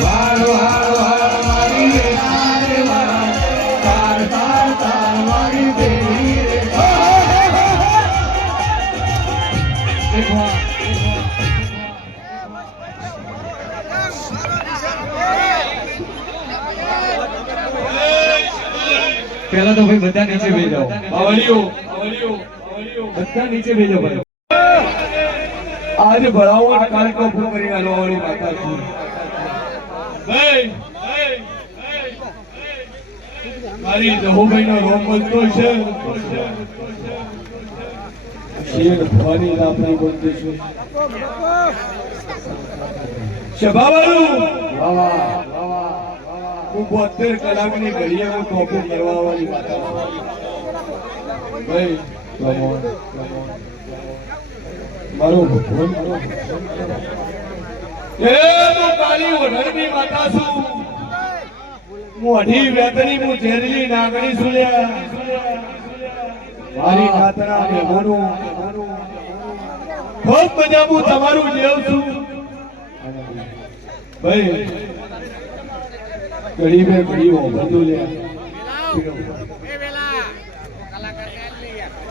વાળ વાળ વાળ મારી વેલા રે વાળ તાર તાર તાર મારી બેરી રે પહેલા તો ભાઈ બધા નીચે બેસી જાઓ આવળિયો બધા નીચે બેસી જાઓ ભાઈ आज बढ़ाओ काल को फूल करी आलो वाली माता छी मारी दहोભાઈ નો રોમ બોલતો છે શેર ભવાની આપણી બોલતી છે શબાવાળું વાહ હું 72 કલાકની ઘડીએ હું ટોપો કરવા વાળી માતા ભાઈ કમોન મારો ભગવાન એ તો કાલી ઓઢણની માતા છું મોઢી વેતની હું ઝેરલી નાગણી સુલ્યા મારી ખાતરા મહેમાનો ખૂબ મજા હું તમારું લેવ છું ભાઈ ગરીબે ગરીબો બધું લે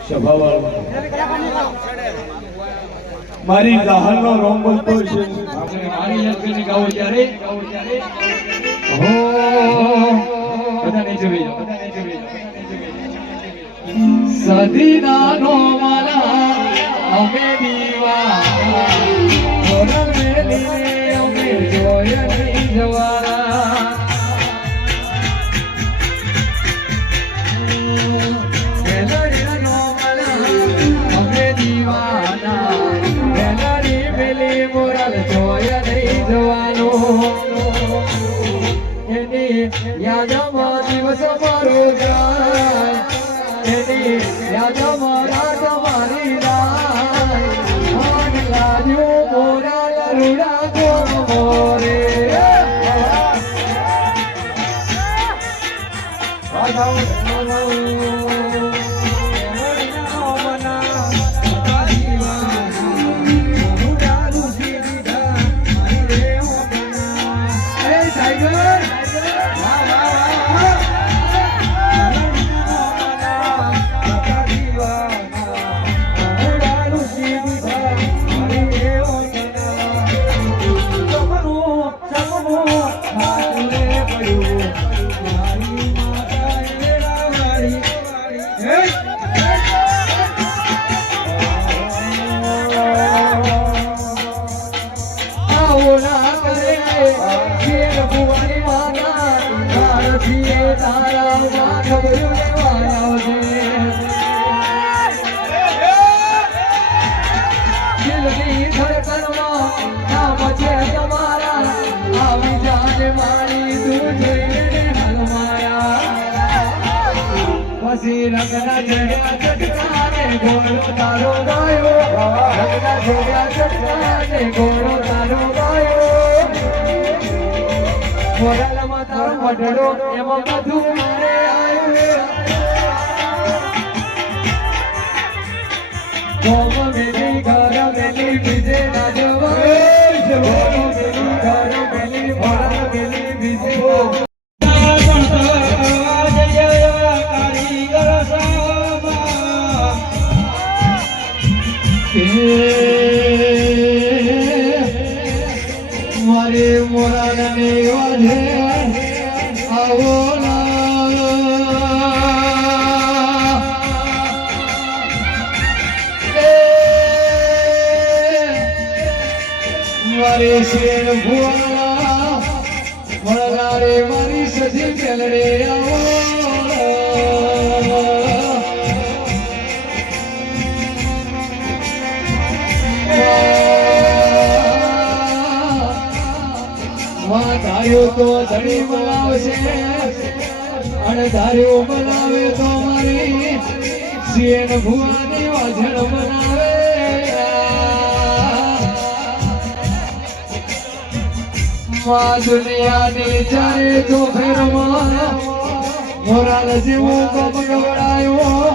સભાવાળો મારી ગાહરનો રોમ બોલતો છે મારી યાદ કરીને ગાવો ત્યારે હો બધા નીચે બેસી જાઓ સદીનાનો માલા અમે દીવા ઓરમ મેલીને અમે જોય નહીં જવાના મેલડીનો માલા અમે દીવાના મેલડી મેલી મોરલ જોય નહીં જવાનો એની યાદમાં દિવસ મારો જાય એની યાદમાં રાત મારી રાય આગ લાગ્યો મોરલ રૂડા ગોમ મોરે રંગના ચડ્યા ચટકાને ઘોડો તારો ગાયો રંગના ચડ્યા ચટકાને ઘોડો તારો ગાયો મોરલમાં તારો મઢડો એમાં બધું મારે આવ્યું ગોમ મેલી ઘર મેલી બીજે ના જવાય ગોમ મેલી ઘર મેલી મોરલ મેલી બીજે મારે મોરાને વાજે આવો મારે શેર ભુવાલા મળલા રે મારી સજી પેલડે આવો ધાર્યું તો ધણી બોલાવશે અને ધાર્યું બોલાવે તો મારી શેર ભુવાની વાજણ બનાવે માં દુનિયાની ચારે તો ફેરમાં મોરાલ જેવો કમ ગવડાયો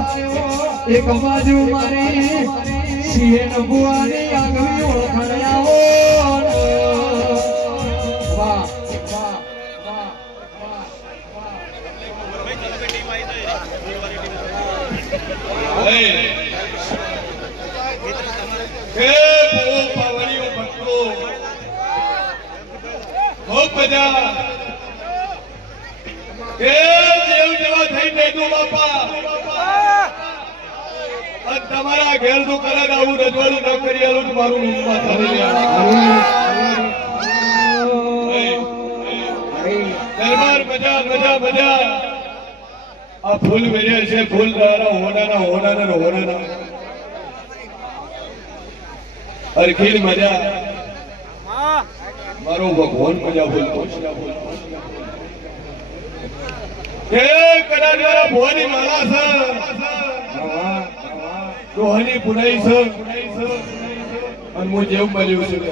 એક બાજુ મારી શેર ભુવાની આગવી ઓળખાણ આવો કે બહુ પાવડીઓ ભક્તો ખૂબ બધા કે દેવ જેવા થઈ જઈતું બાપા અને તમારા ઘેર તો કદાચ આવું રજવાડું ન કરી આલું તો મારું ઊંઘમાં થતી દરબાર મજા મજા મજા આ ફૂલ વેર્યા છે ફૂલ હોનાના અરખીલ મજા મારો ભગવાન મજા બોલતો છે કદાચ મારા ભવાની માળા છે રોહાની પુનાઈ છે અને હું જેવું બન્યું છું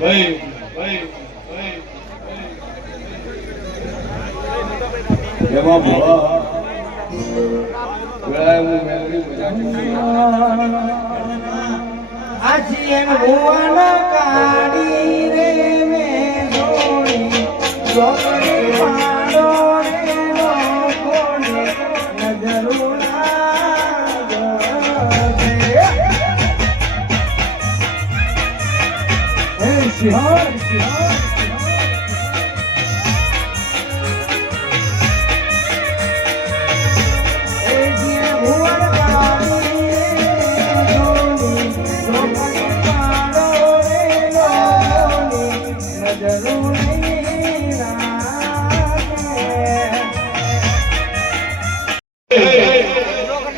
ભાઈ એમાં ભવા વેળાએ હું મેળવી આજી એમ ભુવન કાઢી રે મેં જોડી જોડી પાડો રે લોકોને નજરું લાગે હે સિંહણ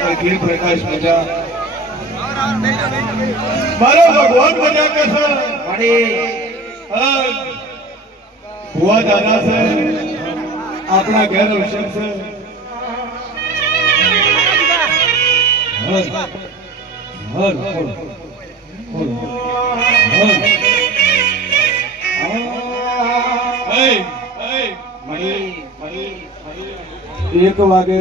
અરખીલ પ્રકાશ મજા મારો ભગવાન મજા કે છે ભુવા દાદા છે આપણા ઘેર અવસર છે એક વાગે